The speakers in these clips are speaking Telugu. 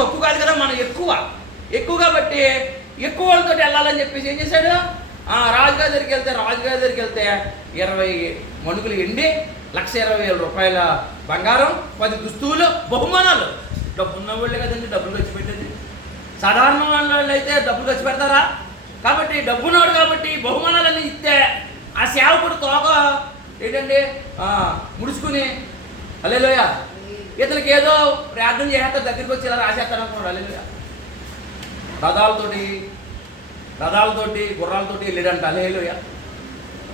తక్కువ కాదు కదా, మనం ఎక్కువ కాబట్టి ఎక్కువ వాళ్ళతో వెళ్ళాలని చెప్పేసి ఏం చేశాడు, రాజుగారి దగ్గరికి వెళ్తే 20 మణుకులు ఎండి 1,20,000 రూపాయల బంగారం, 10 దుస్తువులు, బహుమానాలు. డబ్బు ఉన్న వాళ్ళే కదండి డబ్బులు ఖర్చు పెట్టేది. సాధారణ వాళ్ళు అయితే డబ్బులు ఖర్చు పెడతారా? కాబట్టి డబ్బున్నాడు కాబట్టి బహుమానాలన్నీ ఇస్తే ఆ సేవకుడు తోక ఏంటండి ముడుచుకుని హల్లెలూయా ఇతనికి ఏదో ప్రార్థన చేసేస్తారు, దగ్గరికి వచ్చి ఇలా రాసేస్తాను అనుకున్నాడు. హల్లెలూయా రథాలతోటి గుర్రాలతోటి వెళ్ళాడంట. హల్లెలూయా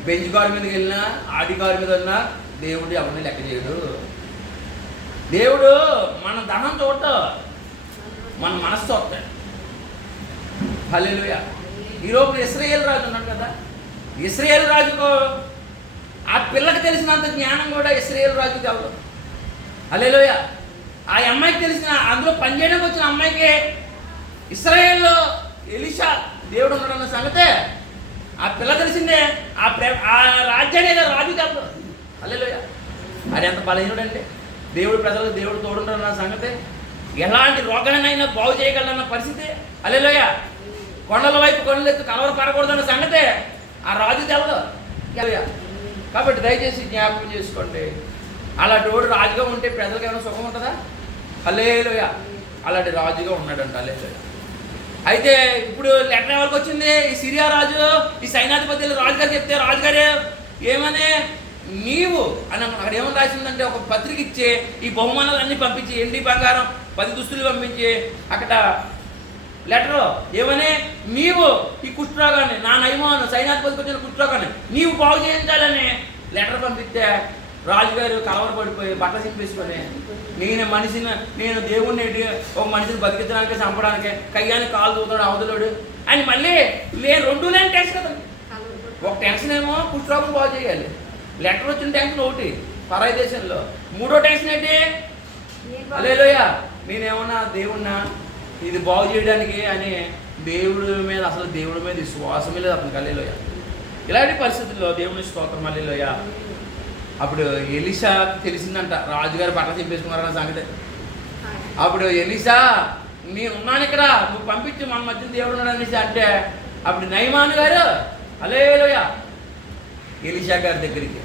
బెంచ్ కారు మీదకి వెళ్ళినా ఆడి కారు మీద ఉన్నా దేవుడు ఎవరిని లెక్క చేయడు. దేవుడు మన ధనం చూడ, మన మనస్సు చూస్తాడు. హల్లెలూయా ఈరోజు ఇశ్రాయేలు రాజు ఉన్నాడు కదా, ఇశ్రాయేలు రాజుకు ఆ పిల్లకి తెలిసినంత జ్ఞానం కూడా ఇశ్రాయేలు రాజుకి తెలదు. హల్లెలూయా ఆ అమ్మాయికి తెలిసిన, అందులో పనిచేయడానికి వచ్చిన అమ్మాయికి ఇశ్రాయేల్లో ఎలీషా దేవుడు ఉన్నాడన్న సంగతే ఆ పిల్ల తెలిసిందే, ఆ రాజ్యాన్ని రాజు తెలదు. హల్లెలూయా అది ఎంత బలహీనుడండి. దేవుడు ప్రజలకు దేవుడు తోడుంటాడన్న సంగతే, ఎలాంటి రోగాన్నైనా బాగు చేయగలన్న పరిస్థితి. హల్లెలూయా కొండల వైపు కొండలెత్తు కలవర పడకూడదన్న సంగతే ఆ రాజు తెలదు. కాబట్టి దయచేసి జ్ఞాపకం చేసుకోండి, అలాంటి వాడు రాజుగా ఉంటే ప్రజలకు ఏమైనా సుఖం ఉంటుందా? హల్లెలూయా అలాంటి రాజుగా ఉన్నాడంట. హల్లెలూయా అయితే ఇప్పుడు లెటర్ ఎవరికి వచ్చింది? ఈ సిరియా రాజు, ఈ సైన్యాధిపతులు రాజుగారు చెప్తే రాజుగారు ఏమని నీవు అని అక్కడ ఏమని రాసిందంటే ఒక పత్రిక ఇచ్చి ఈ బహుమానాలన్నీ పంపించి ఎండి బంగారం 10 దుస్తులు పంపించి అక్కడ లెటరు ఏమని నీవు ఈ కుష్ఠరోగాన్ని నా నయమాను సైన్యాధిపతికి వచ్చిన కుష్ఠరోగాన్ని నీవు బాగు చేయించాలని లెటర్ పంపిస్తే రాజుగారు కలవరపడిపోయి బట్టలు చింపేసుకొని నేను దేవుణ్ణి ఒక మనిషిని బతికించడానికి చంపడానికి కయ్యాన్ని కాలు దూతాడు అవతలోడు అని మళ్ళీ రెండు లేని టెన్షన్ కదండి. ఒక టెన్షన్ ఏమో కుష్ఠరోగం బాగు చేయాలి, లెటర్ వచ్చిన టెన్షన్ ఒకటి పరాయి దేశంలో, మూడో టెన్షన్ ఏంటి? హల్లెలూయా నేనేమన్నా దేవుణ్ణా ఇది బాగు చేయడానికి అని దేవుడి మీద విశ్వాసమే లేదు అతనికి. హల్లెలూయా ఇలాంటి పరిస్థితుల్లో దేవుని స్తోత్రం. హల్లెలూయా అప్పుడు ఎలీషా తెలిసిందంట రాజుగారు బట్టలు చింపేసుకున్నారన్న సంగతి. అప్పుడు ఎలీషా నేనున్నాను ఇక్కడ, నువ్వు పంపించి మన మధ్య దేవుడు ఉన్నాడు అనేసి అంటే అప్పుడు నయమాను గారు హల్లెలూయా ఎలీషా గారి దగ్గరికి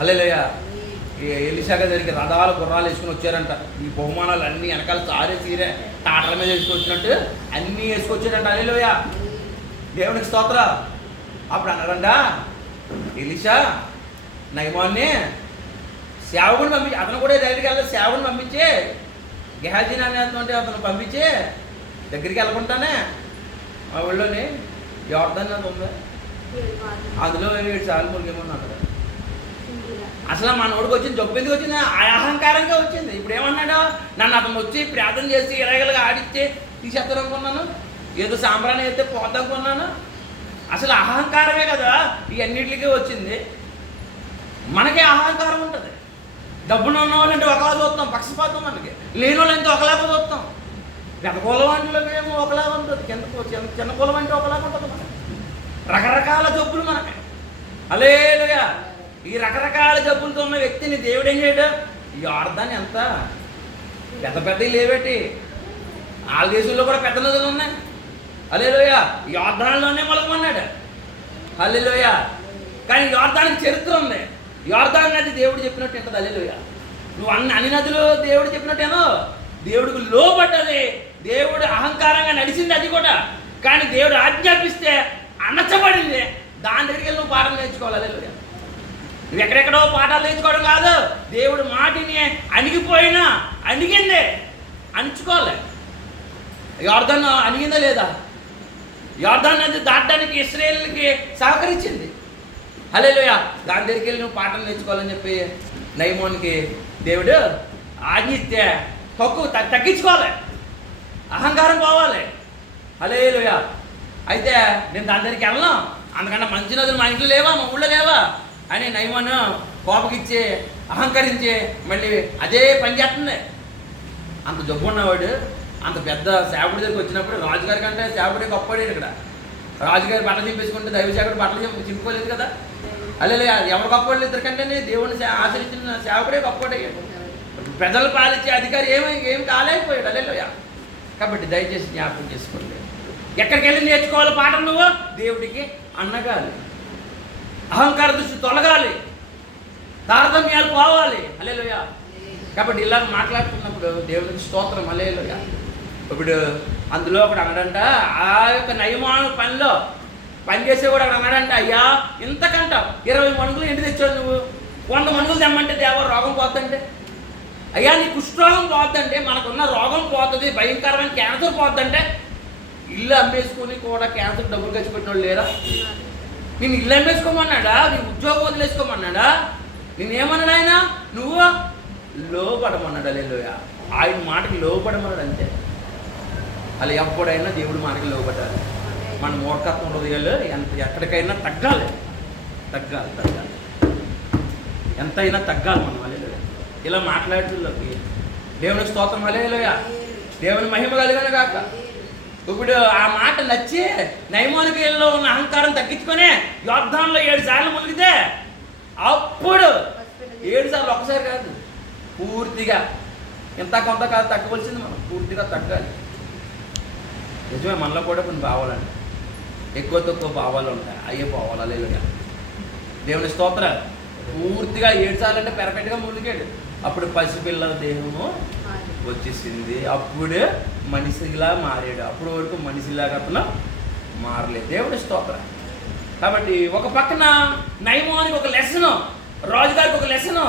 హల్లెలూయా ఎలీషా గారి దగ్గరికి రథాలు గుర్రాలు వేసుకుని వచ్చారంట. ఈ బహుమానాలు అన్నీ వెనకాల చీరే తాటల మీద వేసుకొచ్చినట్టు అన్నీ వేసుకొచ్చారంట. హల్లెలూయా దేవునికి స్తోత్ర. అప్పుడు అన్నారంట ఎలీషా నయమాన్ని సేవకుని పంపించి, అతను కూడా దగ్గరికి వెళ్ళాలి, సేవకుని పంపించి గెహాజీ అనేటువంటి అతను పంపించి దగ్గరికి వెళ్ళకుండానే మా ఊళ్ళోని యోర్దాన్ నది ఉంది, అందులో 7 సార్లు మునిగేమన్నాడు. అసలు మన ఊడికి వచ్చింది జబ్బు ఎందుకు వచ్చింది? అహంకారంగా వచ్చింది. ఇప్పుడు ఏమన్నాడు? నన్ను అతను వచ్చి ప్రార్థన చేసి ఇలాగలుగా ఆడిచ్చి తీసేస్తారు అనుకున్నాను, ఏదో సాంబ్రాన్ని అయితే పోద్దనుకున్నాను. అసలు అహంకారమే కదా ఇవన్నిటికీ వచ్చింది. మనకే అహంకారం ఉంటుంది. డబ్బున ఉన్న వాళ్ళంటే ఒకలా చూస్తాం, పక్షపాతం మనకి, లేని వాళ్ళంటే ఒకలాగా చూస్తాం. పెద్ద కులం అంటే ఏమో ఒకలాగా ఉంటుంది, చిన్న కులం అంటే ఒకలాగా ఉంటుంది. మనకి రకరకాల జబ్బులు మనకి. హల్లెలూయా ఈ రకరకాల జబ్బులతో ఉన్న వ్యక్తిని దేవుడు ఏం చేయడు? యోర్దాన్ ఎంత పెద్దవి లేవేటి, వాళ్ళ దేశంలో కూడా పెద్ద నదులు ఉన్నాయి. హల్లెలూయా యోర్దాన్లోనే మొలకమన్నాడు. హల్లెలూయా కానీ యోర్దానికి చరిత్ర ఉంది. యోర్దాన్ నది దేవుడు చెప్పినట్టు ఉంటుంది. హల్లెలూయా నువ్వు అన్ని నదులు దేవుడు చెప్పినట్టేనో, దేవుడికి లోబడ్డది, దేవుడు అహంకారంగా నడిచింది అది కూడా, కానీ దేవుడు ఆజ్ఞాపిస్తే అణచబడింది. దాని దగ్గరికి వెళ్ళి నువ్వు పాఠం నేర్చుకోవాలి. హల్లెలూయా నువ్వు ఎక్కడెక్కడో పాఠాలు నేర్చుకోవడం కాదు, దేవుడు మాటిని అణిగిపోయినా అణిగిందే అణుచుకోవాలి. యోర్దాన్ అణిగిందా లేదా? యోర్దాన్ నది దాటడానికి ఇశ్రాయేలుకి సహకరించింది. హల్లెలూయా దాని దగ్గరికి వెళ్ళి నువ్వు పాఠం నేర్చుకోవాలని చెప్పి నయమానుకి దేవుడు ఆజ్ఞిస్తే తగ్గించుకోవాలి, అహంకారం పోవాలి. హల్లెలూయా అయితే నేను దాని దగ్గరికి వెళ్ళను, అందుకన్నా మంచి నదులు మా ఇంట్లో లేవా, మా ఊళ్ళో లేవా అని నయమాను కోపకిచ్చి అహంకరించి మళ్ళీ అదే పని చేస్తుంది. అంత జబ్బు ఉన్నవాడు అంత పెద్ద సేవకుడి దగ్గరికి వచ్చినప్పుడు రాజుగారి కంటే సేవకుడే గొప్పవాడు. ఇక్కడ రాజుగారి బట్టలు చింపేసుకుంటే దైవసేవకుడు బట్టలు చింపుకోలేదు కదా. హల్లెలూయా ఎవరు గొప్పవాళ్ళు? ఇద్దరికంటేనే దేవుడిని ఆచరించిన సేవకుడే గొప్పవాడు. ప్రజలు పాలించే అధికారి ఏం కాలేకపోయాడు. హల్లెలూయా కాబట్టి దయచేసి జ్ఞాపకం చేసుకోండి. ఎక్కడికి వెళ్ళి నేర్చుకోవాలి పాఠం? నువ్వు దేవుడికి అన్నగాలి, అహంకార దృష్టి తొలగాలి, తారతమ్యాలు పోవాలి. హల్లెలూయా. కాబట్టి ఇలా మాట్లాడుతున్నప్పుడు దేవునికి స్తోత్రం. హల్లెలూయా. ఇప్పుడు అందులో ఒకడు అన్నాడంట, ఆ యొక్క నయమాను పనిలో పనిచేసేవాడు అక్కడ అన్నాడంట, అయ్యా ఇంతకంట 20 మణుగులు ఎండి తెచ్చావు, నువ్వు 100 మణుగులు తెమ్మంటే దేవా రోగం పోతుందంటే, అయ్యా నీ కుష్ఠరోగం పోతుందంటే, మనకున్న రోగం పోతుంది, భయంకరమైన క్యాన్సర్ పోతుందంటే, ఇల్లు అమ్మేసుకుని కూడా క్యాన్సర్ డబ్బులు ఖర్చు పెట్టిన వాళ్ళు లేరా? నేను ఇల్లు అమ్మేసుకోమన్నాడా? నీ ఉద్యోగం వదిలేసుకోమన్నాడా? నేనేమన్నాడు ఆయన? నువ్వు లోపడమన్నాడు. హల్లెలూయా. ఆయన మాటకి లోపడమన్నాడు అంతే. అలా ఎప్పుడైనా దేవుడి మాటకి లోపడాలి. మన మూర్ఖత్వం హృదయాలు ఎక్కడికైనా తగ్గాలి, ఎంతైనా తగ్గాలి మనం. హల్లెలూయా. ఇలా మాట్లాడేలోకి దేవునికి స్తోత్రం. హల్లెలూయా. దేవుని మహిమ కలిగిన కాక. ఇప్పుడు ఆ మాట నచ్చి నయమానులో ఉన్న అహంకారం తగ్గించుకొని యోర్దానులో 7 సార్లు మునిగితే అప్పుడు 7 సార్లు ఒకసారి కాదు, పూర్తిగా ఇంత కొంత కాదు తగ్గవలసింది, మనం పూర్తిగా తగ్గాలి. నిజమే, మనలో కూడా కొన్ని భావాలండి, ఎక్కువ తక్కువ భావాలు ఉంటాయి, అయ్యే పోవాలి. హల్లెలూయా. దేవుని స్తోత్రాలు. పూర్తిగా 7 సార్లు అంటే పెర్ఫెక్ట్గా మునిగాడు. అప్పుడు పసిపిల్ల దేహము వచ్చేసింది, అప్పుడే మనిషిలా మారాడు. అప్పుడు వరకు మనిషిలాగా అతను మారలేదు. దేవుడి స్తోత్రం. కాబట్టి ఒక పక్కన నయమానికి ఒక లెసను, రాజుగారికి ఒక లెసను.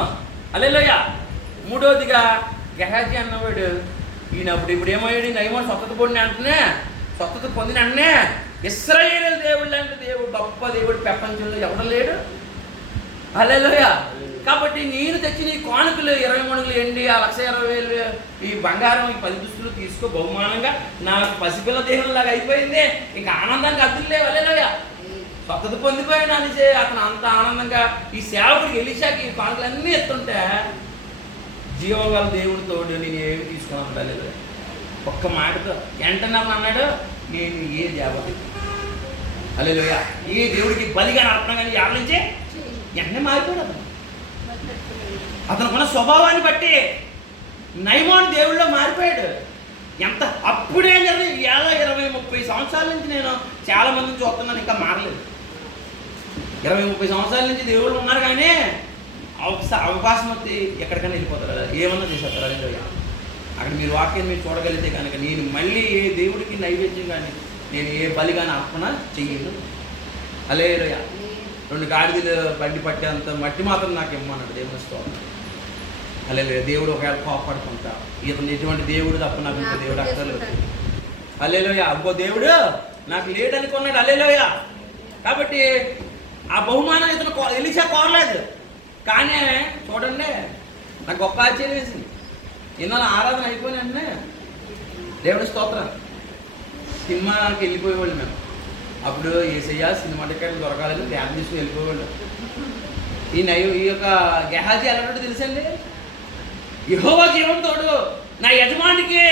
హల్లెలూయా. మూడోదిగా గెహాజీ అన్నవాడు ఇప్పుడు ఏమయ్యాడు? నయమాను స్వస్థత పొందిన అంటనే ఇశ్రాయేలు దేవుడు లాంటి దేవుడు, గొప్ప దేవుడు ప్రపంచంలో ఎవరు లేడు. హల్లెలూయా. కాబట్టి నేను తెచ్చి నీ కానుకలు 20 మణుగులు ఎండి, ఆ 1,20,000 ఈ బంగారం, ఈ 10 దుస్తులు తీసుకో బహుమానంగా, నాకు పసిపిల్ల దేహంలాగా అయిపోయింది, ఇంకా ఆనందానికి అద్దులు లేవు. హల్లెలూయా. స్వస్థత పొందిపోయాడు అని అతను అంత ఆనందంగా ఈ సేవకుడికి ఎలీషాకి ఈ కానుకలన్నీ ఎత్తుంటే, జీవగల దేవుడి తోడు నేను ఏమి తీసుకున్నాను. హల్లెలూయా. ఒక్క మాటతో వెంటనే అన్నాడు, నేను ఏ దేవతకి, హల్లెలూయా, ఏ దేవుడికి బలిగా అర్పణ కానీ ఎవరి నుంచి వెంటనే మారిపోయాడు. అతనుకున్న స్వభావాన్ని బట్టి నయమాను దేవుళ్ళలో మారిపోయాడు. ఎంత అప్పుడే జరిగింది. 20-30 సంవత్సరాల నుంచి నేను చాలా మందిని చూస్తున్నాను, ఇంకా మారలేదు. 20-30 సంవత్సరాల నుంచి దేవుళ్ళు ఉన్నారు, కానీ అవకాశం వస్తే ఎక్కడికైనా వెళ్ళిపోతారు, ఏమన్నా చేసేస్తారు. హల్లెలూయా. అక్కడ మీరు వాక్యాన్ని మీరు చూడగలిగితే కనుక, నేను మళ్ళీ ఏ దేవుడికి నైవేద్యం కానీ, నేను ఏ బలి కానీ అర్పణ చెయ్యను. హల్లెలూయా. 2 గాడిదలు బండి పట్టేంత మట్టి మాత్రం నాకు ఇమ్మన్నాడు. దేవుని స్తోత్రం. హల్లెలూయా. దేవుడు ఒకవేళ కోపడుకుంటా, ఇతను ఎటువంటి దేవుడు తప్ప నాకు ఇంకో దేవుడు అక్కర్లేదు. హల్లెలూయా. ఇంకో దేవుడు నాకు లేడనుకున్నాడు. హల్లెలూయా. కాబట్టి ఆ బహుమానం ఇతను ఎలీషా కోరలేదు. కానీ చూడండి, నాకు గొప్ప ఆశ్చర్యం వేసింది. ఇన్నాళ్ళు ఆరాధన అయిపోయినంటే దేవుని స్తోత్రం, సినిమాకి వెళ్ళిపోయేవాళ్ళు మేము. అప్పుడు యేసయ్య సినిమా టికెట్లు దొరకాలని ధ్యానం తీసుకుని వెళ్ళిపోయేవాళ్ళు. ఈ యొక్క గెహాజీ ఎలాంటి తెలుసండి? యెహోవా జీవం తోడు, నా యజమానికి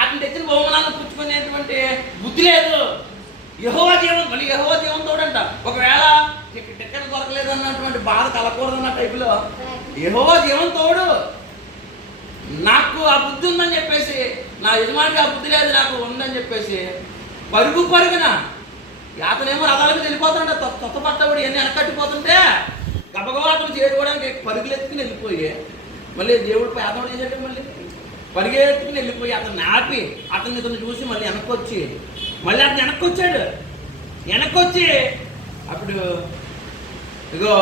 అతను తెచ్చిన బహుమానాలను పుచ్చుకునేటువంటి బుద్ధి లేదు. యెహోవా జీవం, మళ్ళీ యెహోవా జీవం తోడంట. ఒకవేళ టికెట్ దొరకలేదు అన్నటువంటి బాధ కలగకూడదన్న టైపులో యెహోవా జీవం తోడు, నాకు ఆ బుద్ధి ఉందని చెప్పేసి, నా యజమానికి ఆ బుద్ధి లేదు, నాకు ఉందని చెప్పేసి పరుగున అతనేమో రథాల మీద వెళ్ళిపోతాడంట. కొత్త పట్టబడి ఎన్ని వెనకట్టిపోతుంటే గబగబా అతను చేరుకోవడానికి పరుగులు ఎత్తుకుని వెళ్ళిపోయి, మళ్ళీ దేవుడు పేదవాడు చేసేట మళ్ళీ పరిగెత్తుకుని వెళ్ళిపోయి అతన్ని ఆపి అతన్ని ఇతను చూసి మళ్ళీ వెనక్కి అతను వెనక్కి వచ్చి అప్పుడు ఇగో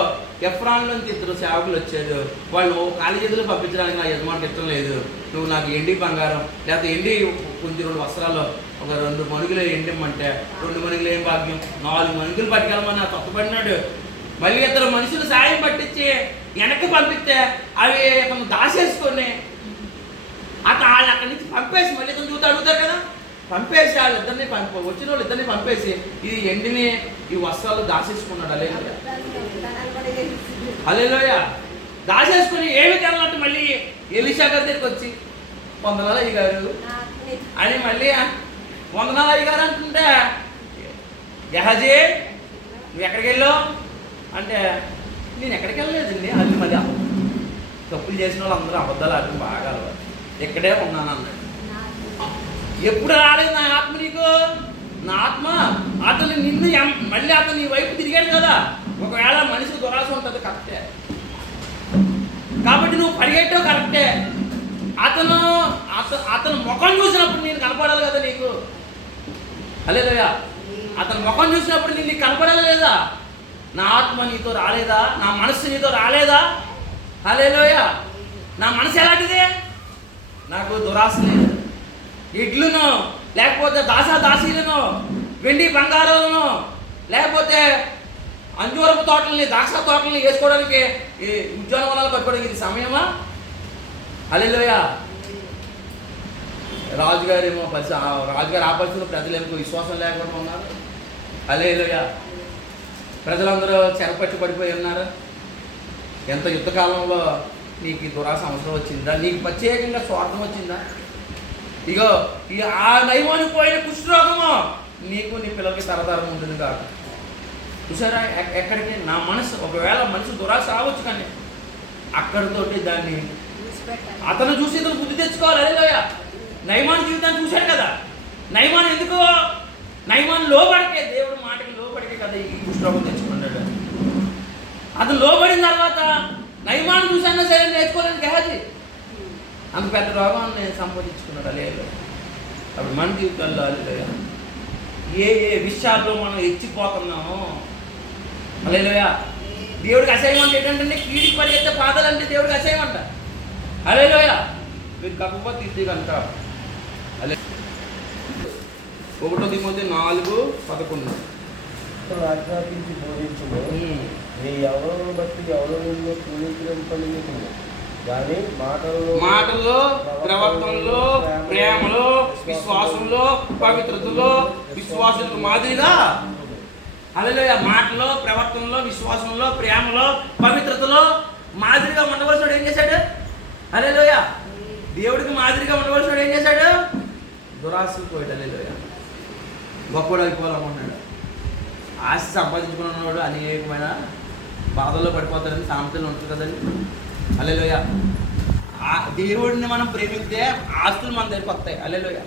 ఎఫ్రాన్ నుంచి 2 సేవకులు వచ్చారు. వాళ్ళు ఖాళీ చేతులు పంపించడానికి నా యజమానికి ఇష్టం లేదు, నువ్వు నాకు ఎండి బంగారం లేకపోతే ఎండి కొంచెం 2 వస్త్రాలు, ఒక 2 మణుగులు ఎండిమ్మంటే 2 మణుగులు ఏం భాగ్యం, 4 మణుగులు పట్టుకెళ్ళమని తొక్కబడినాడు. మళ్ళీ 2 మనుషులు సాయం పట్టించి వెనక్కి పంపిస్తే అవి అతను దాచేసుకొని వాళ్ళు అక్కడి నుంచి పంపేసి మళ్ళీ ఇతను చూస్తే అడుగుతారు కదా, పంపేసి వాళ్ళిద్దరిని వచ్చిన వాళ్ళు ఇద్దరిని పంపేసి ఈ ఎండిని ఈ వస్త్రాలు దాచేసుకున్నాడు. హల్లెలూయా. దాచేసుకుని ఏమి తెలనట్టు మళ్ళీ ఎలీషా గారి దగ్గరికి వచ్చి, వందనాలు అయ్యగారు అని మళ్ళీ వందనాలు అయ్యగారు అంటుంటే, గెహాజీ నువ్వు ఎక్కడికి వెళ్ళావు అంటే, నేను ఎక్కడికి వెళ్ళలేదండి. అది మళ్ళీ తప్పులు చేసిన వాళ్ళు అందరూ అబద్ధాలు ఆడటం బాగా అలవాటు, ఇక్కడే ఉన్నాను అన్నాడు. ఎప్పుడు రాలేదు నా ఆత్మ నీకు? నా ఆత్మ అతను నిన్ను మళ్ళీ అతను నీ వైపు తిరిగాడు కదా. ఒకవేళ మనిషికి దురాశ ఉంటుంది, కరెక్టే. కాబట్టి నువ్వు పరిగెట్టావు, కరెక్టే. అతను ముఖం చూసినప్పుడు నేను కనపడాలి కదా నీకు. హల్లెలూయా. అతను ముఖం చూసినప్పుడు నేను నీకు కనపడాలి లేదా? నా ఆత్మ నీతో రాలేదా? నా మనస్సు నీతో రాలేదా? హల్లెలూయా. నా మనసు ఎలాంటిదే? నాకు దురాశ లేదు. ఇడ్లును, లేకపోతే దాసీలను, వెండి బంగారాలను, లేకపోతే అంజూరపు తోటల్ని, ద్రాక్ష తోటల్ని వేసుకోవడానికి, ఈ ఉద్యానవనాలు కట్టుకోవడానికి ఇది సమయమా? హల్లెలూయా. రాజుగారి ఆపరిచిన ప్రజలకు విశ్వాసం లేకుండా ఉన్నారు. హల్లెలూయా. ప్రజలందరూ చెరపట్టి పడిపోయి ఉన్నారు. ఎంత యుద్ధకాలంలో నీకు ఈ దురాశ అవసరం వచ్చిందా? నీకు ప్రత్యేకంగా స్వార్థం వచ్చిందా? ఇగో ఆ నయమాని పోయిన కుష్ఠరోగము నీకు నీ పిల్లలకి తరతరం ఉంటుంది కాదు. చూసారా ఎక్కడికి? నా మనసు, ఒకవేళ మనసు దురాశ రావచ్చు, కానీ అక్కడితోటి దాన్ని అతను చూసి ఇతను బుద్ధి తెచ్చుకోవాలి. హల్లెలూయా. నయమాన్ జీవితాన్ని చూశాడు కదా. నయమాన్ లోబడికే, దేవుడి మాటకి లోబడికే కదా ఈ కుష్ఠరోగం తెచ్చుకున్నాడు. అతను లోబడిన తర్వాత నయమాన్ చూసాను సరే నేర్చుకోలేదు గేహాజీ. అంత పెద్ద రోగాన్ని నేను సంపాదించుకున్నాడు. హల్లెలూయా. అప్పుడు మన జీవితాల్లో హల్లెలూయా ఏ విషయాల్లో మనం ఎచ్చిపోతున్నామో. హల్లెలూయా. దేవుడికి అసహ్యం అంటే ఏంటంటే కీడికి పరిగెత్తే పాదాలు అంటే దేవుడికి అసహ్యం అంట. హల్లెలూయా. మీరు కాకపోతే ఇది కనుక 1 తిమోతి 4:11 ఆజ్ఞాపించి బోధించుము. నీ ఎవరిని బట్టి ఎవరు నిన్ను పూజించడం పని కానీ మాటల్లో, ప్రవర్తనలో, ప్రేమలో, విశ్వాసంలో, పవిత్రతలో, విశ్వాసులకు మాదిరిగా. హల్లెలూయా. మాటలో, ప్రవర్తనలో, విశ్వాసంలో, ప్రేమలో, పవిత్రతలో మాదిరిగా ఉండవలసినోడు ఏం చేశాడు? హల్లెలూయా. దేవుడికి మాదిరిగా ఉండవలసినోడు ఏం చేశాడు? దురాశకు పోయాడు. హల్లెలూయా. గొప్పవాడు అయిపోవాలనుకున్నాడు. ఆశ సంపాదించుకున్నవాడు అనేకమైన బాధల్లో పడిపోతాడని సామెతలు ఉంటుంది కదండి. హల్లెలూయా. దేవుడిని మనం ప్రేమిస్తే ఆస్తులు మన దగ్గరికి వస్తాయి. హల్లెలూయా.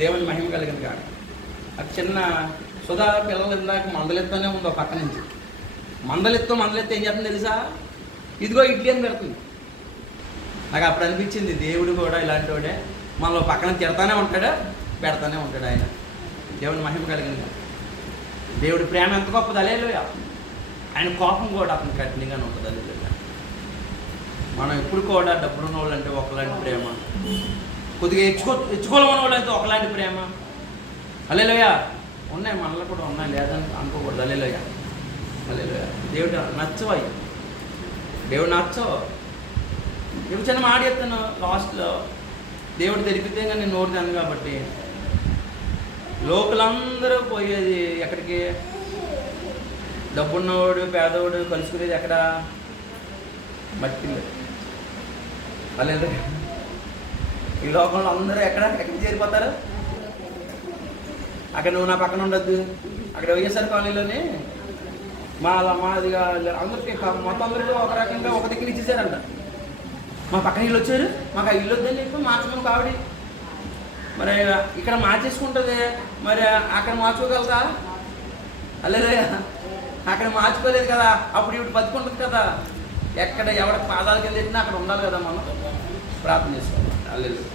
దేవుని మహిమ కలిగింది కాదు. అది చిన్న సుధా పిల్లలు ఇందాక మందలెత్తనే ఉంది. ఒక పక్క నుంచి మందలెత్తే ఏం చేస్తుంది తెలుసా? ఇదిగో ఇడ్లీ అని పెడుతుంది. నాకు అప్పుడు అనిపించింది దేవుడు కూడా ఇలాంటి వాడే, మనలో పక్కన తిడతానే ఉంటాడు, పెడతానే ఉంటాడు. ఆయన దేవుని మహిమ కలిగింది. దేవుడి ప్రేమ ఎంత గొప్పది. హల్లెలూయా. ఆయన కోపం కూడా అతను కఠినంగానే ఉంటుంది. హల్లెలూయా. మనం ఎప్పుడు కూడా డబ్బులున్న వాళ్ళు అంటే ఒకలాంటి ప్రేమ, కొద్దిగా ఎచ్చుకోలేమన్న వాళ్ళు అయితే ఒకలాంటి ప్రేమ. హల్లెలూయా. ఉన్నాయి, మనలో కూడా ఉన్నాయి, లేదని అనుకోకూడదు. హల్లెలూయా. హల్లెలూయా. దేవుడు నచ్చవయ్యి, దేవుడు నచ్చవు. ఇప్పుడు చిన్న మాట చెప్తాను లాస్ట్లో. దేవుడు తెలిపితే కానీ నేను నోరు తిన్నాను కాబట్టి లోకలందరూ పోయేది ఎక్కడికి? డబ్బున్నవాడు పేదవాడు కలుసుకునేది ఎక్కడ? మట్టిలో. అలాగే ఈ లోకంలో అందరూ ఎక్కడికి చేరిపోతారు? అక్కడ నువ్వు నా పక్కన ఉండొద్దు. అక్కడ వైఎస్ఆర్ కాలనీలోనే మాదిగా అందరికీ మొత్తం అందరికీ ఒక రకంగా ఒక దగ్గర ఇచ్చేసారంట. మా పక్కన ఇల్లు వచ్చారు, మాకు ఆ ఇల్లు వద్దని చెప్పి మార్చమని కావిడి. మరి ఇక్కడ మార్చేసుకుంటుంది, మరి అక్కడ మార్చుకోగలరా? హల్లెలూయా. అక్కడ మార్చుకోలేదు కదా, అప్పుడు ఇప్పుడు బతుకుంటుంది కదా. ఎక్కడ ఎవరి పాదాల కింద పెట్టినా అక్కడ ఉండాలి కదా. మనం ప్రార్థన చేసుకోవాలి. హల్లెలూయా.